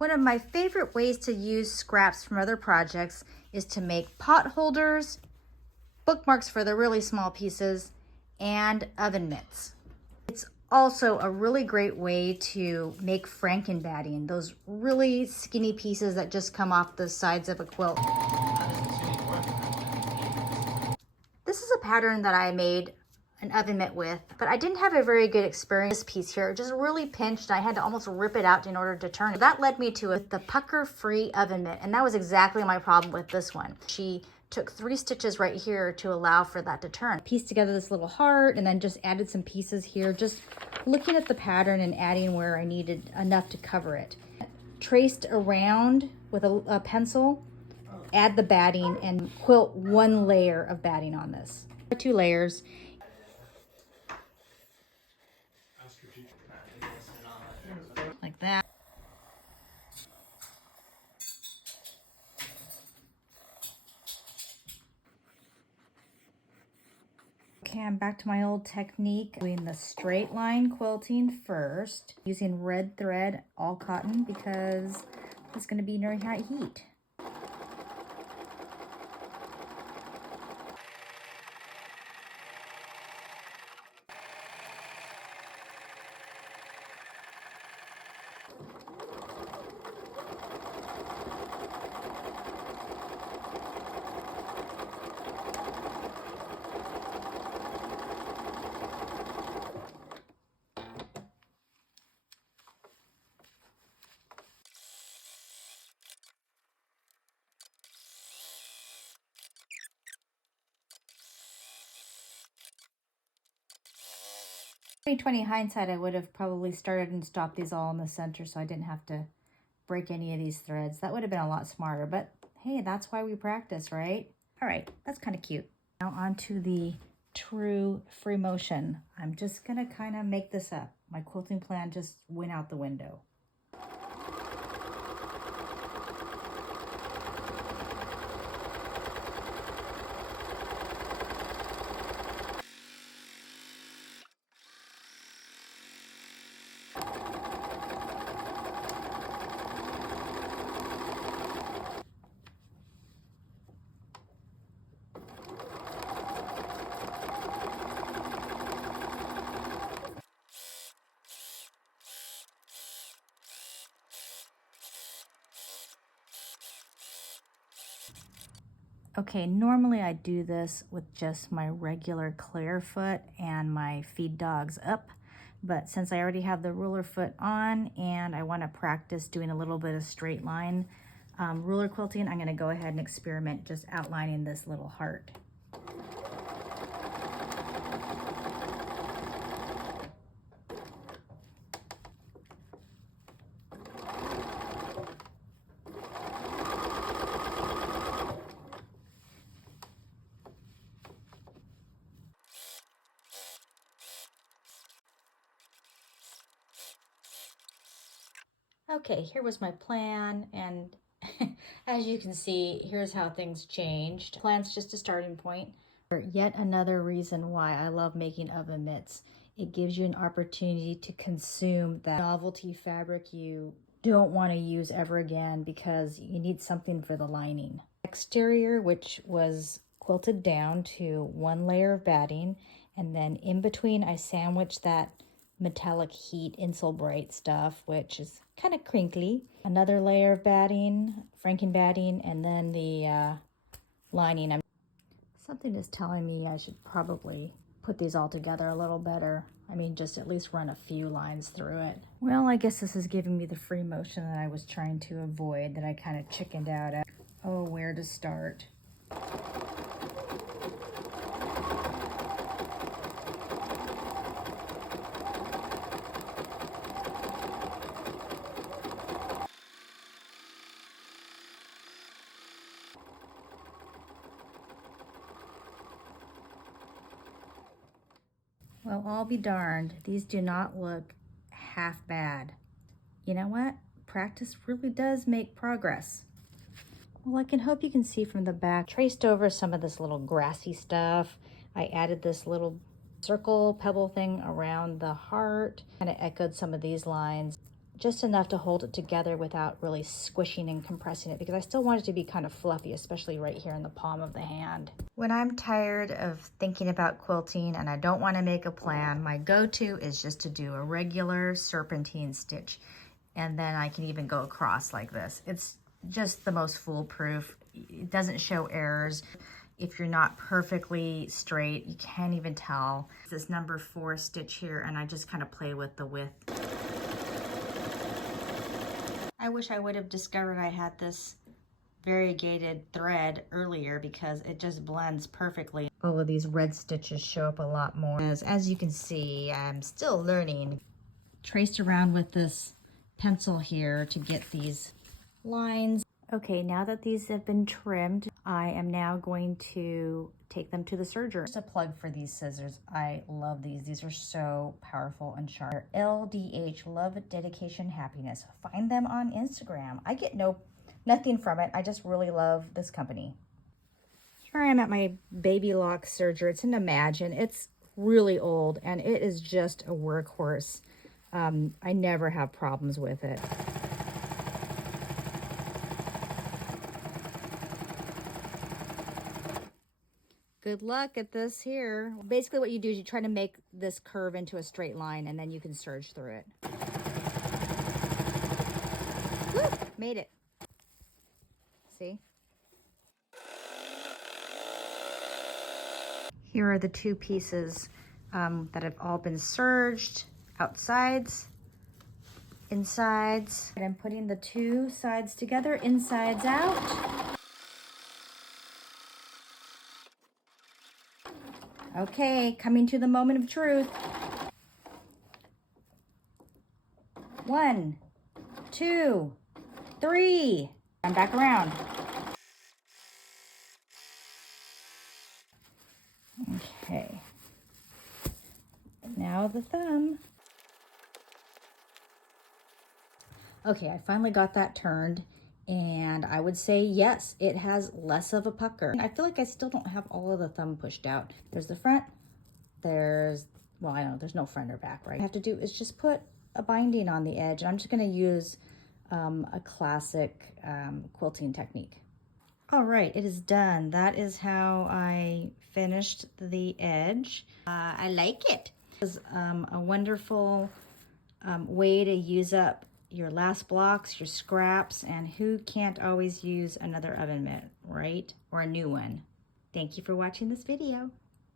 One of my favorite ways to use scraps from other projects is to make pot holders, bookmarks for the really small pieces, and oven mitts. It's also a really great way to make frankenbatting, those really skinny pieces that just come off the sides of a quilt. This is a pattern that I made an oven mitt with, but I didn't have a very good experience. This piece here, it just really pinched. I had to almost rip it out in order to turn it. That led me to the pucker-free oven mitt, and that was exactly my problem with this one. She took 3 stitches right here to allow for that to turn. Pieced together this little heart and then just added some pieces here, just looking at the pattern and adding where I needed enough to cover it. Traced around with a pencil, add the batting and quilt 1 layer of batting on this. 2 layers. Like that. Okay, I'm back to my old technique, doing the straight line quilting first, using red thread, all cotton, because it's going to be very high heat. In 2020 hindsight, I would have probably started and stopped these all in the center so I didn't have to break any of these threads. That would have been a lot smarter, but hey, that's why we practice, right? All right, that's kind of cute. Now onto the true free motion. I'm just gonna kind of make this up. My quilting plan just went out the window. Okay, normally I do this with just my regular clear foot and my feed dogs up, but since I already have the ruler foot on and I want to practice doing a little bit of straight line ruler quilting, I'm going to go ahead and experiment just outlining this little heart. Okay, here was my plan, and as you can see, here's how things changed. Plan's just a starting point. Yet another reason why I love making oven mitts. It gives you an opportunity to consume that novelty fabric you don't want to use ever again because you need something for the lining. Exterior, which was quilted down to 1 layer of batting, and then in between I sandwiched that metallic heat Insulbright stuff, which is kind of crinkly. Another layer of batting, frankenbatting, and then the lining. Something is telling me I should probably put these all together a little better. I mean, just at least run a few lines through it. Well, I guess this is giving me the free motion that I was trying to avoid, that I kind of chickened out at. Oh, where to start? Well, I'll be darned. These do not look half bad. You know what? Practice really does make progress. Well, I can hope you can see from the back, traced over some of this little grassy stuff. I added this little circle pebble thing around the heart, kind of echoed some of these lines. just enough to hold it together without really squishing and compressing it, because I still want it to be kind of fluffy, especially right here in the palm of the hand. When I'm tired of thinking about quilting and I don't want to make a plan, my go-to is just to do a regular serpentine stitch. And then I can even go across like this. It's just the most foolproof. It doesn't show errors. If you're not perfectly straight, you can't even tell. This number 4 stitch here, and I just kind of play with the width. I wish I would have discovered I had this variegated thread earlier, because it just blends perfectly. All of these red stitches show up a lot more. As you can see, I'm still learning. Traced around with this pencil here to get these lines. Okay, now that these have been trimmed, I am now going to take them to the serger. Just a plug for these scissors. I love these. These are so powerful and sharp. LDH, Love, Dedication, Happiness. Find them on Instagram. I get nothing from it. I just really love this company. Here I am at my baby lock serger. It's an Imagine. It's really old and it is just a workhorse. I never have problems with it. Good luck at this here. Basically what you do is you try to make this curve into a straight line, and then you can serge through it. Woo! Made it. See? Here are the 2 pieces that have all been serged. Outsides, insides. And I'm putting the 2 sides together, insides out. Okay, coming to the moment of truth. 1, 2, 3. I'm back around. Okay. Now the thumb. Okay, I finally got that turned, and I would say yes, it has less of a pucker. I feel like I still don't have all of the thumb pushed out. There's the front, well, I don't know, there's no front or back, right? What I have to do is just put a binding on the edge, and I'm just gonna use a classic quilting technique. All right, it is done. That is how I finished the edge. I like it. It was a wonderful way to use up your last blocks, your scraps, and who can't always use another oven mitt, right? Or a new one. Thank you for watching this video.